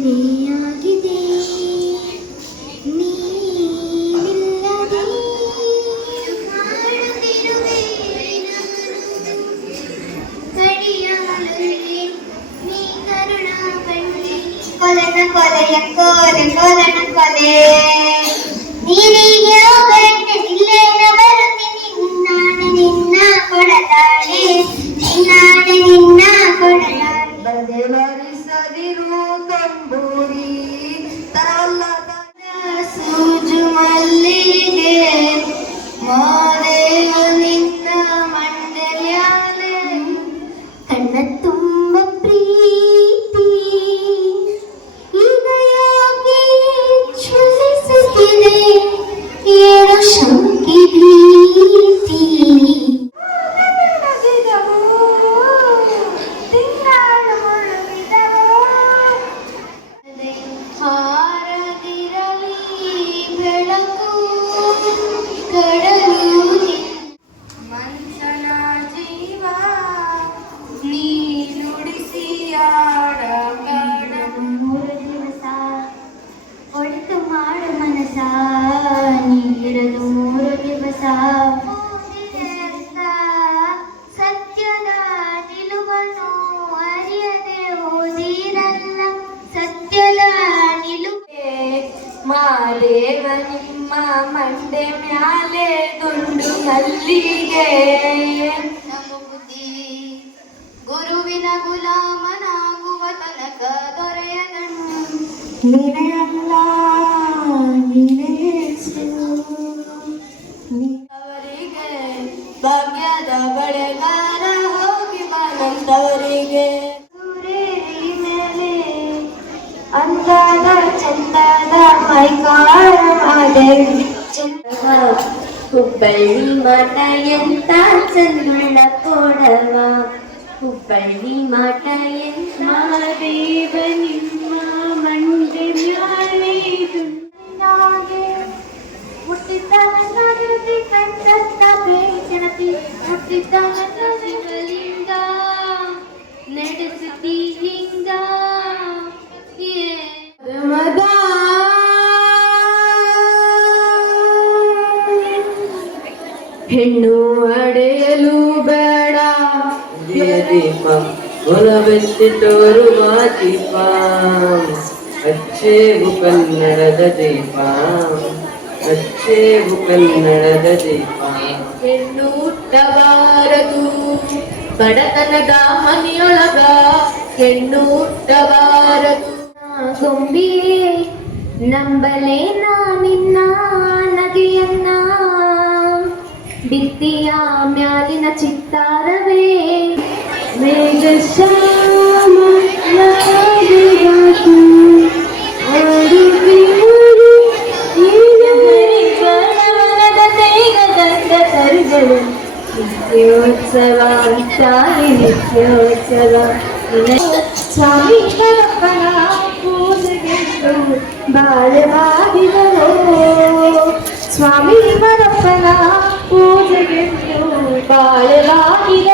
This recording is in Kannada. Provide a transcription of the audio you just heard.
ಸೆರೆಯಾಗಿದೆ ನೀನಿಲ್ಲದೆ ಮಾಡುತ್ತಿರುವೆ ಕಡಿಯಾಲಲ್ಲಿ ನೀ ಕರುಣ ಬಂಡಿ ಕೊಲನ ಕೊಲೆಯ ಕೋಲೆ ಕೊಲನ ಕೊಲೆ ನೀರಿಗೆ ಹೋಗಂತೆ ಇಲ್ಲೇನ ಬರುತ್ತೀನಿ ನಿನ್ನ ಕೊಡತಾಳೆ ನಿನ್ನ ಕೊಡತಾಳೆ ಬದಲಾಯಿಸದಿರು ತಂಬೂರಿ ತರಲ್ಲದ ಸೂಜು ಮಲ್ಲಿಗೆ ಮಾದೇವ ನಿನ್ನ ಮಂಡಲ್ಯಾಲೆ ಕಣ್ಣ ತುಂಬ ಪ್ರೀತಿ ಈಗ ಯಾಕೆ ಜ್ವಲಿಸುತ್ತಿದೆ ಏನೋ ಶಂಕೆ ಭೀತಿ ಹಾರದಿರಲಿ ಬೆಳಕು ಕಡಲು ಮನುಷ್ಯನ ಜೀವ ನೀನುಡಿಸಿಯಾಡ ಮೂರು ದಿವಸ ಒಳಿತು ಮಾಡು ಮನಸ ನೀರದು 3 ದಿವಸ ಸತ್ಯದ ನಿಲುವನ್ನು ಅರಿಯದೆ ಓದಿರಲ್ಲ ಸತ್ಯದ ನಿಲುವೆ ಮಾದೇವ ನಿಮ್ಮ ಮಂಡೆ ಮ್ಯಾಲೆ ದುಂಡು ಮಲ್ಲಿಗೆ ನಮ್ಮ ಬುದ್ಧಿ ಗುರುವಿನ ಗುಲಾಮನಾಗುವ ತನಕ ದೊರೆಯದನು ನೀನೇ ಅಲ್ಲ ನೀನೇ ಅವರಿಗೆ ಭಾಗ್ಯದ ಬಳೆಗಾರ ಹೋಗಿ ಬಾನಂತವರಿಗೆ ಸೂರೇರಿ ಮೇಲೆ ಅಂದಾದ ಚಂದದ ಮೈಕಾರ ಮಾದೇವಿ ಹುಬ್ಬಳ್ಳಿ ಮಠ ಎಂತ ಚಂದ ಕೊಡವ ಹುಬ್ಬಳ್ಳಿ ಮಠ ಎಂತ ಮಾದೇವ ನಿಮ್ಮ ಮಂಡೆ ಮ್ಯಾಲೆ ದುಂಡಾಗೆ ಹುಟ್ಟಿದ್ದ ನನ್ನದಿ ಕಂಡಂತ ಬೇಜನತಿ ಹುಟ್ಟಿದ್ದ ನನ್ನ ಶಿವಲಿಂಗ ನಡೆಸುತ್ತಿ ಹಿಂಗ ಮದ ಹೆಣ್ಣು ಅಡೆಯಲು ಬೇಡ ದೀಪ ಒಲವೆತ್ತಿ ತೋರುವ ದೀಪ ಅಚ್ಚೇವು ಕನ್ನಡದ ದೀಪ ಅಚ್ಚೇವು ಕನ್ನಡದ ದೀಪ ಹೆಣ್ಣು ಹುಟ್ಟಬಾರದು ಬಡತನದ ಮನೆಯೊಳಗ ಹೆಣ್ಣು ಹುಟ್ಟಬಾರದು ಗೊಂಬಿ ನಂಬಲೇ ನಿನ್ನ ನದಿಯನ್ನ ಭಿತ್ತಿಯ ಮ್ಯಾಲಿನ ಚಿತ್ತಾರವೇ ಮೇಘಶ್ಯಾಮ ಯಾರಿಗಾತು ತರುಗಳು ನಿತ್ಯೋತ್ಸವ ಚಾಲಿ ನಿತ್ಯೋತ್ಸವ ಸ್ವಾಮಿ ಪರಪ್ಪನ ಪೂಜೆಗೆಂದು ಬಾಳವಾಗಿದರೋ ಸ್ವಾಮಿ ಪರಪ್ಪನ ಪೂಜೆಗೆಂದು ಬಾಳವಾಗಿದ